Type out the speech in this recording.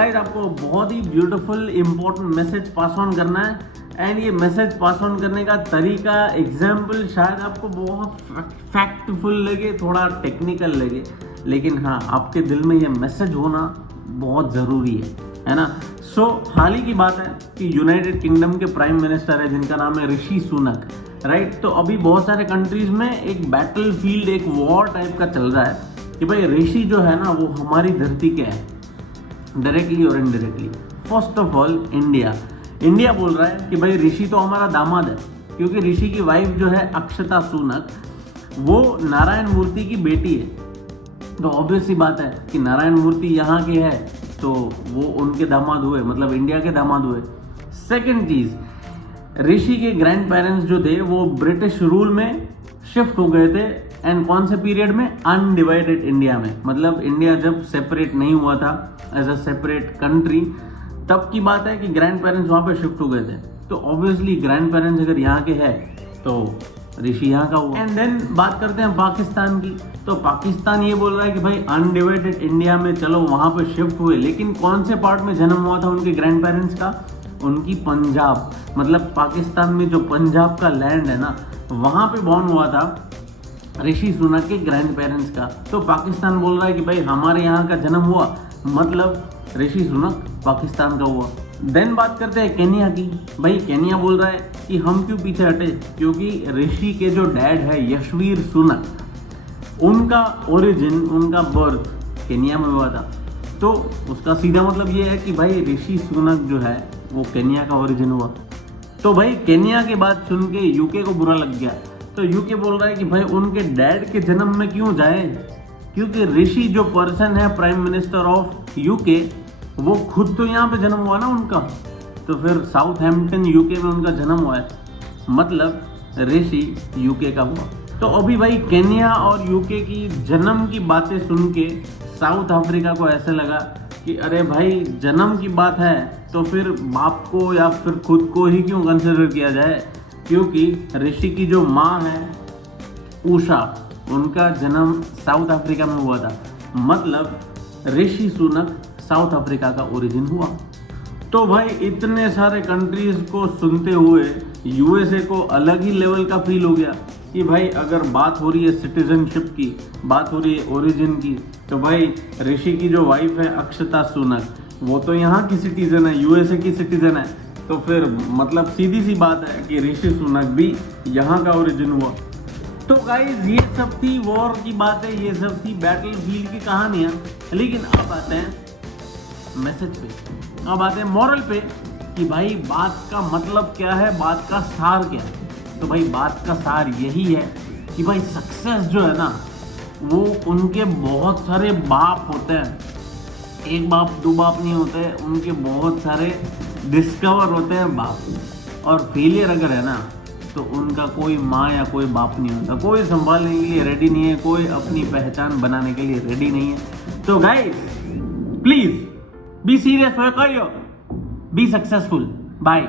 Guys आपको बहुत ही beautiful important message pass on करना है एंड ये मैसेज पास ऑन करने का तरीका एग्जाम्पल शायद आपको बहुत फैक्टफुल लगे, थोड़ा टेक्निकल लगे, लेकिन हाँ आपके दिल में ये मैसेज होना बहुत ज़रूरी है ना। सो हाल ही की बात है कि यूनाइटेड किंगडम के प्राइम मिनिस्टर है जिनका नाम है ऋषि सुनक, राइट। तो अभी बहुत सारे कंट्रीज में एक बैटल फील्ड, एक वॉर टाइप का चल रहा है कि भाई ऋषि जो है ना वो हमारी धरती के है, डायरेक्टली और indirectly. First of all India बोल रहा है कि भाई ऋषि तो हमारा दामाद है, क्योंकि ऋषि की वाइफ जो है अक्षता सुनक वो नारायण मूर्ति की बेटी है। तो ऑब्वियस सी बात है कि नारायण मूर्ति यहाँ के है तो वो उनके दामाद हुए, मतलब इंडिया के दामाद हुए। सेकेंड चीज, ऋषि के ग्रैंड पेरेंट्स जो थे वो ब्रिटिश रूल में शिफ्ट हो गए थे एंड कौन से पीरियड में, अनडिवाइडेड इंडिया में, मतलब इंडिया जब सेपरेट नहीं हुआ था एज अ सेपरेट कंट्री, तब की बात है कि ग्रैंड पेरेंट्स वहाँ पे शिफ्ट हो गए थे। तो ऑब्वियसली ग्रैंड पेरेंट्स अगर यहाँ के हैं तो ऋषि यहाँ का हुआ। एंड देन बात करते हैं पाकिस्तान की। तो पाकिस्तान ये बोल रहा है कि भाई अनडिवाइडेड इंडिया में चलो वहाँ पे शिफ्ट हुए, लेकिन कौन से पार्ट में जन्म हुआ था उनके ग्रैंड पेरेंट्स का, उनकी पंजाब, मतलब पाकिस्तान में जो पंजाब का लैंड है ना वहाँ पे बॉर्न हुआ था ऋषि सुनक के ग्रैंड पेरेंट्स का। तो पाकिस्तान बोल रहा है कि भाई हमारे यहाँ का जन्म हुआ, मतलब ऋषि सुनक पाकिस्तान का हुआ। देन बात करते हैं केन्या की। भाई केन्या बोल रहा है कि हम क्यों पीछे हटे, क्योंकि ऋषि के जो डैड है यशवीर सुनक, उनका ओरिजिन, उनका बर्थ केन्या में हुआ था। तो उसका सीधा मतलब ये है कि भाई ऋषि सुनक जो है वो केन्या का ओरिजिन हुआ। तो भाई केन्या के बात सुन के यूके को बुरा लग गया। तो यूके बोल रहा है कि भाई उनके डैड के जन्म में क्यों जाए, क्योंकि ऋषि जो पर्सन है प्राइम मिनिस्टर ऑफ यूके वो खुद तो यहाँ पे जन्म हुआ ना उनका, तो फिर साउथहैम्पटन यूके में उनका जन्म हुआ है, मतलब ऋषि यूके का हुआ। तो अभी भाई केन्या और यूके की जन्म की बातें सुन के साउथ अफ्रीका को ऐसे लगा कि अरे भाई जन्म की बात है तो फिर बाप को या फिर खुद को ही क्यों कंसिडर किया जाए, क्योंकि ऋषि की जो माँ है उषा, उनका जन्म साउथ अफ्रीका में हुआ था, मतलब ऋषि सुनक साउथ अफ्रीका का ओरिजिन हुआ। तो भाई इतने सारे कंट्रीज को सुनते हुए यूएसए को अलग ही लेवल का फील हो गया कि भाई अगर बात हो रही है सिटीजनशिप की, बात हो रही है ओरिजिन की, तो भाई ऋषि की जो वाइफ है अक्षता सुनक वो तो यहाँ की सिटीजन है, यूएसए की सिटीजन है। तो फिर मतलब सीधी सी बात है कि ऋषि सुनक भी यहाँ का ओरिजिन हुआ। तो गाइज ये सब थी वॉर की बातें, ये सब थी बैटल फील्ड की कहानियाँ, लेकिन अब आते हैं मैसेज पे, अब आते हैं मॉरल पे कि भाई बात का मतलब क्या है, बात का सार क्या है। तो भाई बात का सार यही है कि भाई सक्सेस जो है ना वो उनके बहुत सारे बाप होते हैं, एक बाप दो बाप नहीं होते, उनके बहुत सारे डिस्कवर होते हैं बाप। और फेलियर अगर है ना तो उनका कोई माँ या कोई बाप नहीं होता, कोई संभालने के लिए रेडी नहीं है, कोई अपनी पहचान बनाने के लिए रेडी नहीं है। तो guys please be serious for your career, be successful, bye.